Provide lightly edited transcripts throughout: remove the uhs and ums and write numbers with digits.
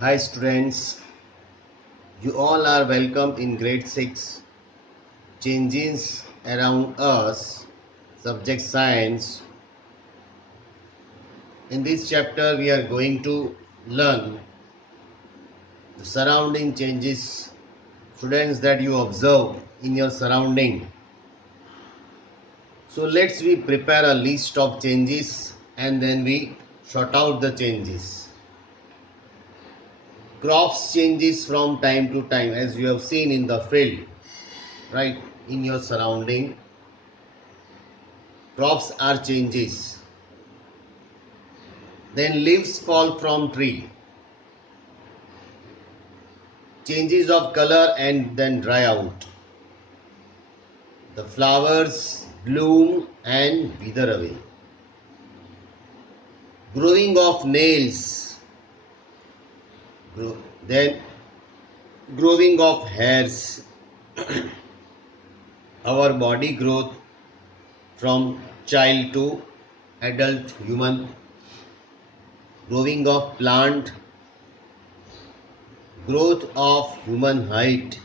Hi students, you all are welcome in grade 6 Changes Around Us, subject science. In this chapter we are going to learn the surrounding changes, students, that you observe in your surrounding. So let's we prepare a list of changes and then we sort out the changes. Crops changes from time to time, as you have seen in the field, right? In your surrounding, crops are changes. Then leaves fall from tree, changes of color and then dry out. The flowers bloom and wither away. Growing of nails, then growing of hairs. Our body growth from child to adult human. Growing of plant, growth of human height.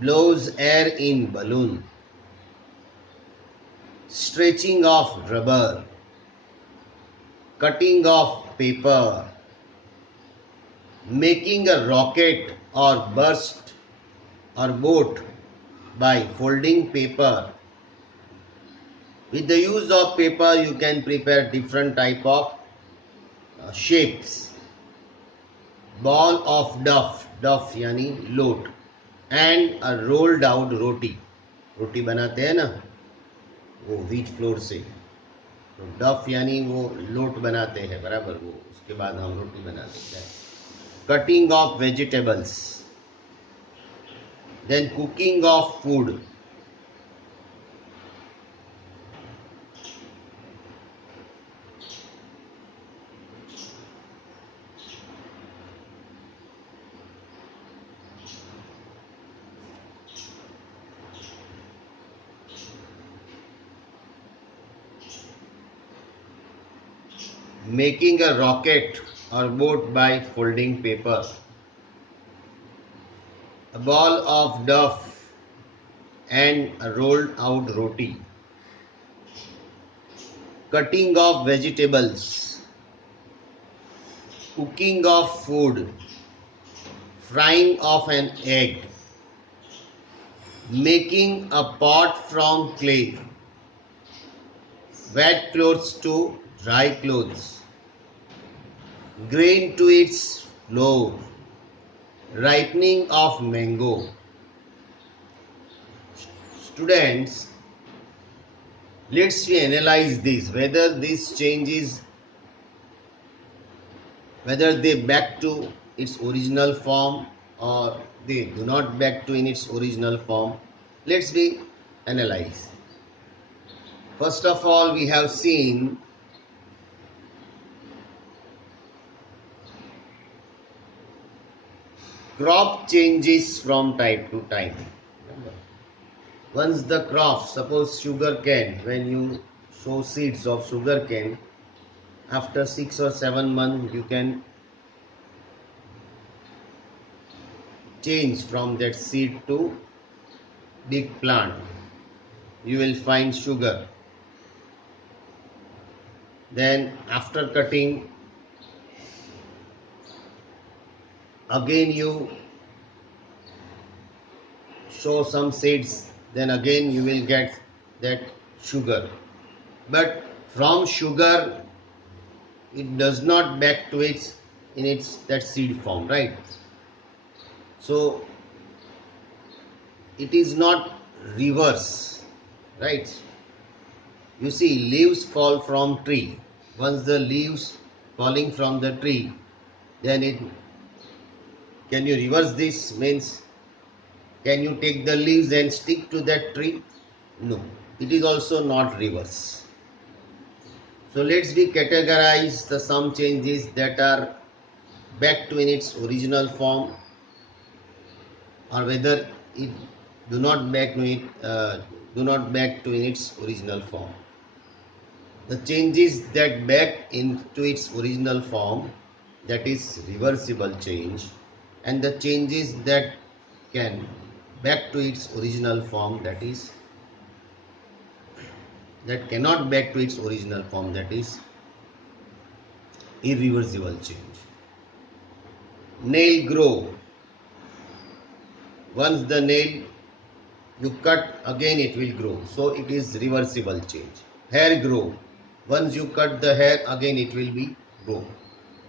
Blows air in balloon. Stretching of rubber. Cutting of paper. Making a rocket or burst or boat by folding paper. With the use of paper you can prepare different type of shapes. Ball of duff, duff यानी लोट, and a rolled out रोटी. रोटी बनाते हैं ना वो wheat flour से, तो डफ यानी वो लोट बनाते हैं, बराबर, वो उसके बाद हम रोटी बनाते हैं. Cutting of vegetables, then cooking of food. Making a rocket or boat by folding paper. A ball of duff and a rolled out roti. Cutting of vegetables. Cooking of food. Frying of an egg. Making a pot from clay. Wet clothes to dry clothes. Grain to its flour. Ripening of mango. Students, let's we analyze this, whether this changes, whether they back to its original form or they do not back to in its original form. Let's we analyze. First of all, we have seen crop changes from time to time. Once the crop, suppose sugar cane, when you sow seeds of sugar cane, after 6 or 7 months you can change from that seed to big plant. You will find sugar. Then after cutting, again you sow some seeds, then again you will get that sugar. But from sugar it does not back to its in its that seed form, right? So it is not reverse, right? You see, leaves fall from tree. Once the leaves falling from the tree, then it, can you reverse this? Means, can you take the leaves and stick to that tree? No, it is also not reverse. So let's be categorize the some changes that are back to in its original form, or whether it do not back to in its original form. The changes that back into its original form, that is reversible change, and the changes that can back to its original form, that cannot back to its original form, that is irreversible change. Nail grow. Once the nail you cut, again it will grow, so it is reversible change. Hair grow. Once you cut the hair, again it will be grow,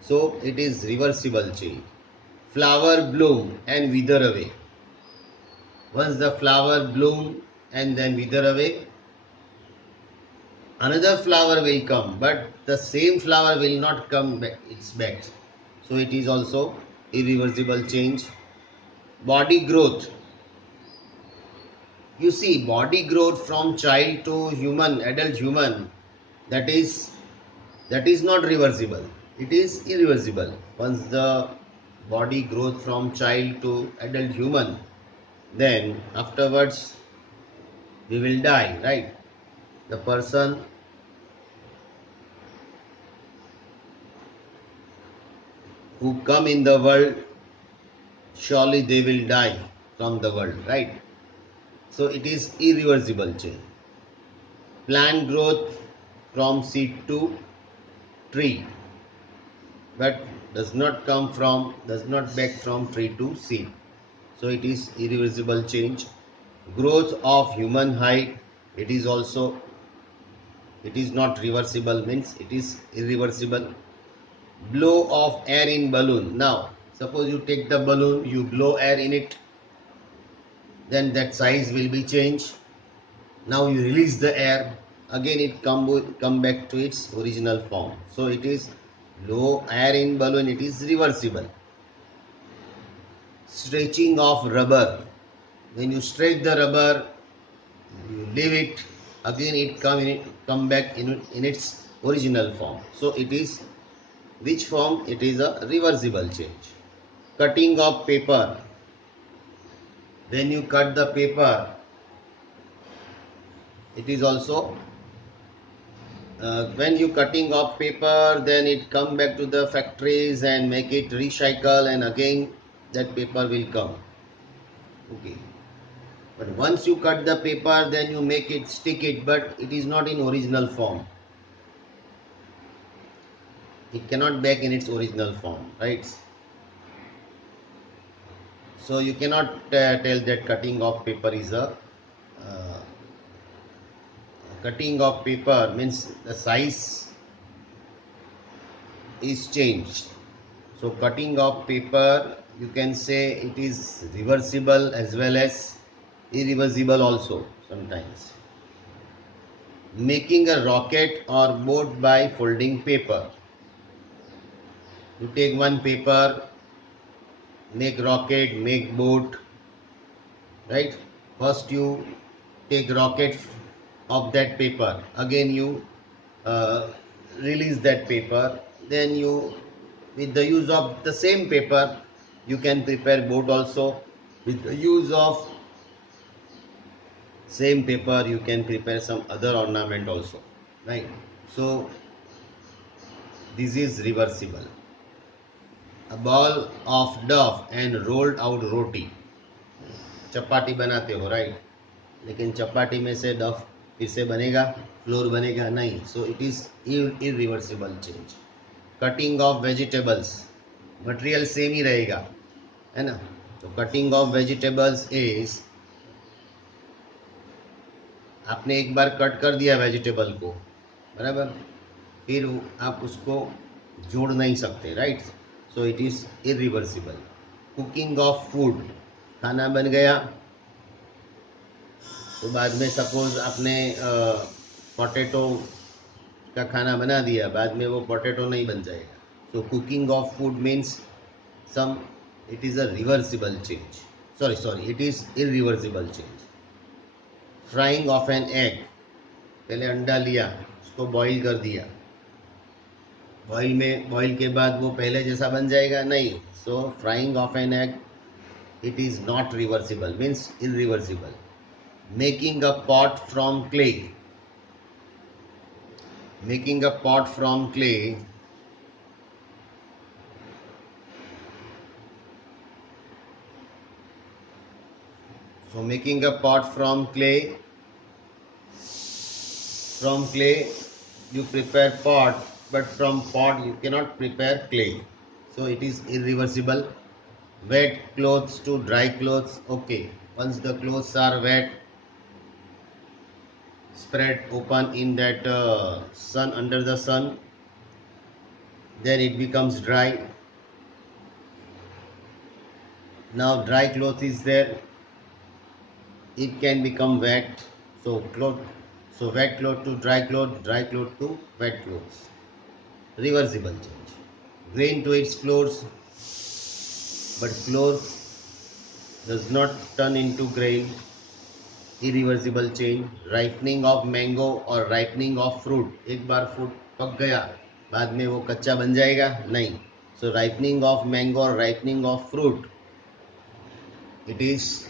so it is reversible change. Flower bloom and wither away. Once the flower bloom and then wither away, another flower will come, but the same flower will not come back, it's back, so it is also irreversible change. Body growth. You see, body growth from child to human, adult human, that is not reversible, it is irreversible. Once the body growth from child to adult human, then afterwards we will die, right? The person who come in the world, surely they will die from the world, right? So it is irreversible change. Plant growth from seed to tree, but does not back from tree to seed, so it is irreversible change. Growth of human height, it is not reversible, means it is irreversible. Blow of air in balloon. Now suppose you take the balloon, you blow air in it, then that size will be changed. Now you release the air, again it come back to its original form, so it is blow air in balloon, it is reversible. Stretching of rubber. When you stretch the rubber, you leave it, again it come back in its original form, so it is which form? It is a reversible change. Cutting of paper. When you cut the paper, it is also when you cutting of paper, then it come back to the factories and make it recycle, and again that paper will come. Okay, but once you cut the paper, then you make it, stick it, but it is not in original form, it cannot back in its original form, right? So you cannot tell that cutting of paper is a cutting of paper means the size is changed. So cutting of paper, you can say it is reversible as well as irreversible also sometimes. Making a rocket or boat by folding paper. You take one paper, make rocket, make boat, right? First you take rocket of that paper, again you uh, release that paper, then you, with the use of the same paper, you can prepare boat also. With the use of same paper, you can prepare some other ornament also, right? So this is reversible. A ball of dough and rolled out roti. चपाती बनाते हो, right? लेकिन चपाती में से डफ फिर से बनेगा, floor बनेगा नहीं, so it is irreversible change. Cutting of vegetables, material same ही रहेगा, है ना? तो कटिंग ऑफ वेजिटेबल्स इज, आपने एक बार कट कर दिया वेजिटेबल को, बराबर, फिर आप उसको जोड़ नहीं सकते, right? So it is irreversible. Cooking of food, खाना बन गया, तो बाद में सपोज आपने पोटैटो का खाना बना दिया, बाद में वो पोटैटो नहीं बन जाएगा. So cooking of food means some, it is a reversible change, sorry it is irreversible change. Frying of an egg, पहले अंडा लिया, उसको बॉईल कर दिया, बॉईल के बाद वो पहले जैसा बन जाएगा नहीं. So frying of an egg, it is not reversible, means irreversible. Making a pot from clay. making a pot from clay. So making a pot from clay, you prepare pot, but from pot you cannot prepare clay. So it is irreversible. Wet clothes to dry clothes, okay. Once the clothes are wet, spread open in that sun, under the sun, then it becomes dry. Now dry cloth is there, it can become wet. So wet cloth to dry cloth to wet clothes. Reversible change. Grain to its floors, but floor does not turn into grain. Irreversible change. Ripening of mango और ripening of fruit, एक बार fruit पक गया बाद में वो कच्चा बन जाएगा नहीं. So ripening of mango or ripening of fruit, it is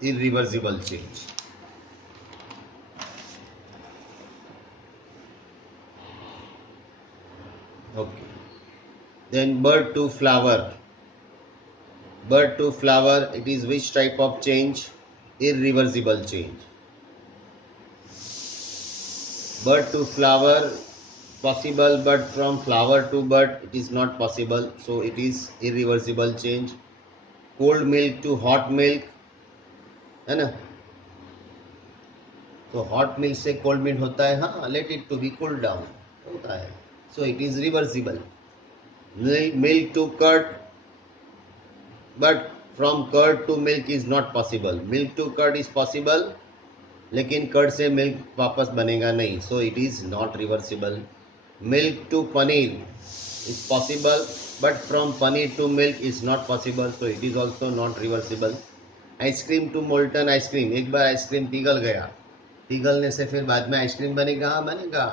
irreversible change. Okay. Then bird to flower. Bird to flower, it is which type of change? Irreversible change. Bird to flower possible, but from flower to bird it is not possible. So it is irreversible change. Cold milk to hot milk, है ना. तो hot milk से cold milk होता है, हाँ, let it to be cooled down होता है. So it is reversible. Milk to curd, but from curd to milk is not possible. Milk to curd is possible, लेकिन कर्ड से milk वापस बनेगा नहीं. So it is not reversible. Milk to paneer is possible, but from paneer to milk is not possible. So it is also not reversible. Ice cream to molten ice cream, एक बार ice cream पिघल गया, पिघलने से फिर बाद में आइसक्रीम बनेगा, हाँ बनेगा,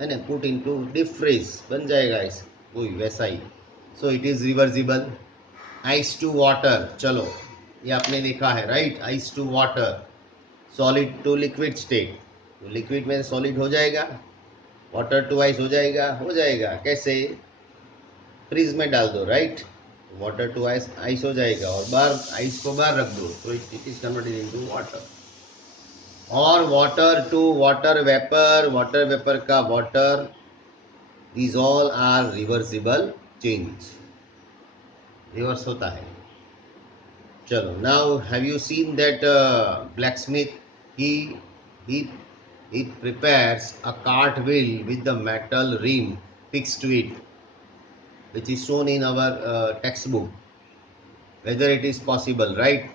है ना. Put in to deep freeze बन जाएगा वही वैसा ही. So it is reversible. Ice to water, चलो ये आपने देखा है, right. Ice to water, solid to liquid state, तो लिक्विड में सॉलिड हो जाएगा, वाटर टू आइस हो जाएगा. कैसे? फ्रीज में डाल दो, right. Water to ice, ice हो जाएगा, और बाहर आइस को बाहर रख दो, तो it is converted into water. और वाटर टू वाटर वेपर का water, these all are reversible change. Reverse होता है. चलो, now have you seen that blacksmith, he prepares a cart wheel with the metal rim fixed to it, which is shown in our textbook. Whether it is possible, right?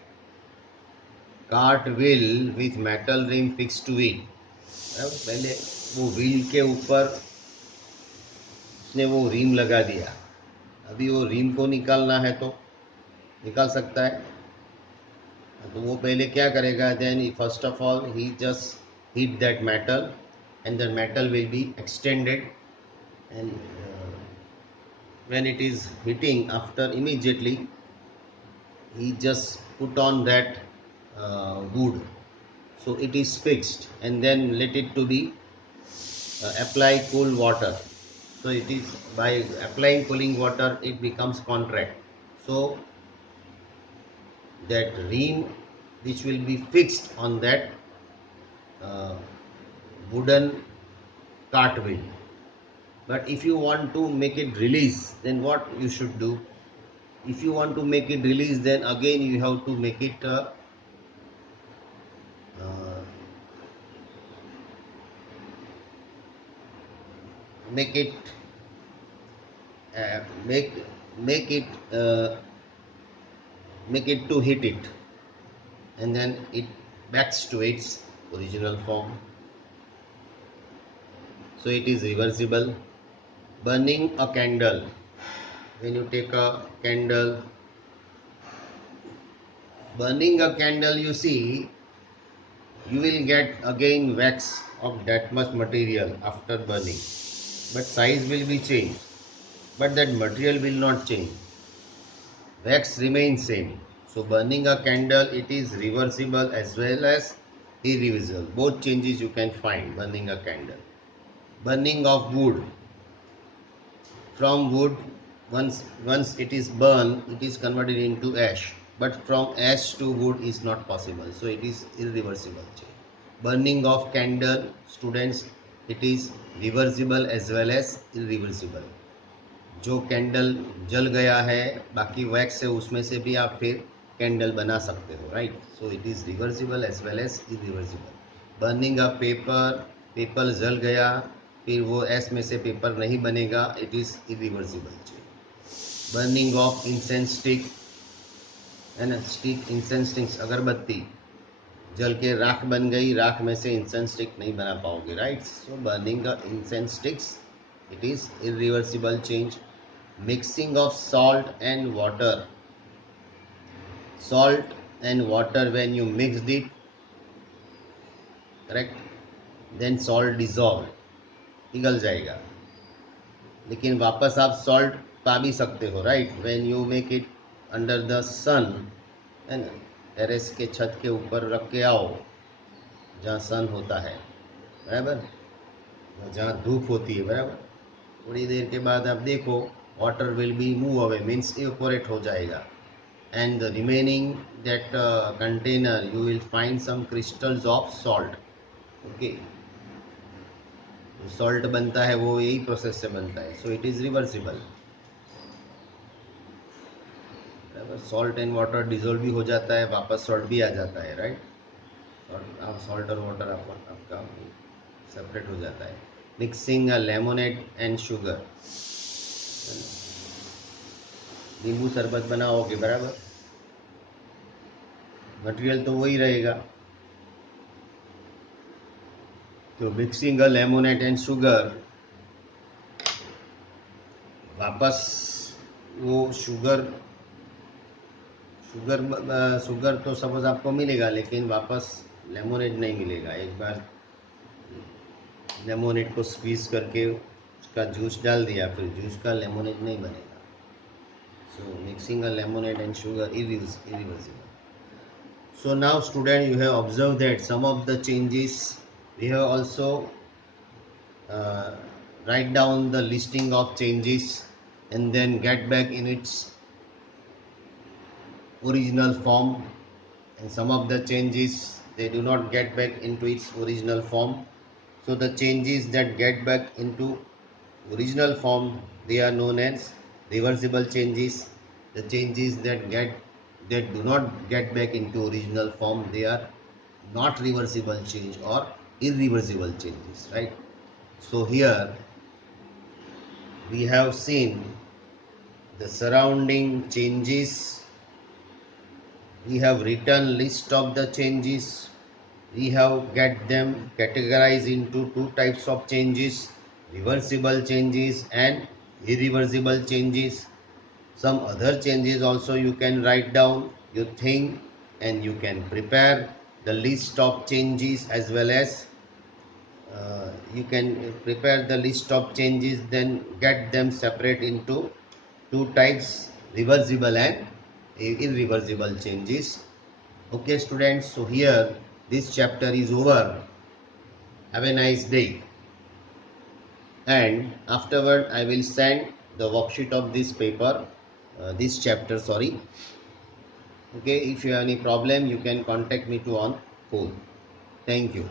Cart wheel with metal rim fixed to it. पहले वो wheel के ऊपर उसने वो rim लगा दिया. अभी वो रिम को निकालना है तो निकाल सकता है. तो वो पहले क्या करेगा? Then first of all he just hit that metal, and the metal will be extended, and when it is hitting, after immediately he just put on that wood, so it is fixed, and then let it to be apply cool water. So it is by applying cooling water it becomes contract. So that rim which will be fixed on that wooden cart wheel. But if you want to make it release, then what you should do? If you want to make it release, then again you have to make it make it to hit it, and then it backs to its original form. So it is reversible. Burning a candle, when you take a candle, burning a candle, you see, you will get again wax of that much material after burning, but size will be changed, but that material will not change. Wax remains same. So burning a candle, it is reversible as well as irreversible. Both changes you can find. Burning a candle, burning of wood. From wood, once it is burned, it is converted into ash, but from ash to wood is not possible, so it is irreversible change. Burning of candle, students, it is reversible as well as irreversible. जो candle जल गया है, बाकी wax है, उसमें से भी आप फिर कैंडल बना सकते हो, right. So it is reversible as well as irreversible. Burning a paper, paper जल गया, फिर वो एस में से पेपर नहीं बनेगा, it is irreversible change. Burning of incense stick, है ना, स्टिक, इंसेंस स्टिक्स, अगरबत्ती जल के राख बन गई, राख में से इंसेंस स्टिक नहीं बना पाओगे, right. So burning a incense sticks, it is irreversible change. Mixing of salt and water, salt and water, when you mixed it, correct, then salt dissolve, पिघल जाएगा, लेकिन वापस आप सॉल्ट पा भी सकते हो, right. When you make it under the sun, है ना, टेरेस के छत के ऊपर रख के आओ जहाँ सन होता है, बराबर, जहाँ धूप होती है, बराबर, थोड़ी देर के बाद आप देखो water will be move away, means evaporate हो जाएगा, and the remaining that container you will find some crystals of salt. Okay, salt बनता है वो यही प्रोसेस से बनता है, so it is reversible. Salt and water dissolve भी हो जाता है, वापस सॉल्ट भी आ जाता है, राइट. सॉल्ट और वाटर आपका सेपरेट हो जाता है. Mixing a lemonade and sugar, नींबू शरबत बनाओगे, बराबर, मटेरियल तो वही रहेगा. तो mixing a lemonade and sugar, वापस वो शुगर तो सपोज आपको मिलेगा, लेकिन वापस लेमोनेड नहीं मिलेगा. एक बार लेमोनेड को स्क्वीज करके उसका जूस डाल दिया, फिर जूस का लेमोनेड नहीं बनेगा. So mixing a lemonade and sugar irreversible. So now student, you have observed that some of the changes we have also uh, write down the listing of changes and then get back in its original form, and some of the changes they do not get back into its original form. So the changes that get back into original form, they are known as reversible changes. The changes that do not get back into original form, they are not reversible change or irreversible changes, right. So here we have seen the surrounding changes, we have written list of the changes, we have get them categorized into two types of changes, reversible changes and irreversible changes. Some other changes also you can write down, you think, and you can prepare the list of changes as well as you can prepare the list of changes, then get them separate into two types, reversible and irreversible changes. Okay students, so here this chapter is over. Have a nice day, and afterward I will send the worksheet of this paper, this chapter, sorry. Okay, if you have any problem you can contact me to on phone. Thank you.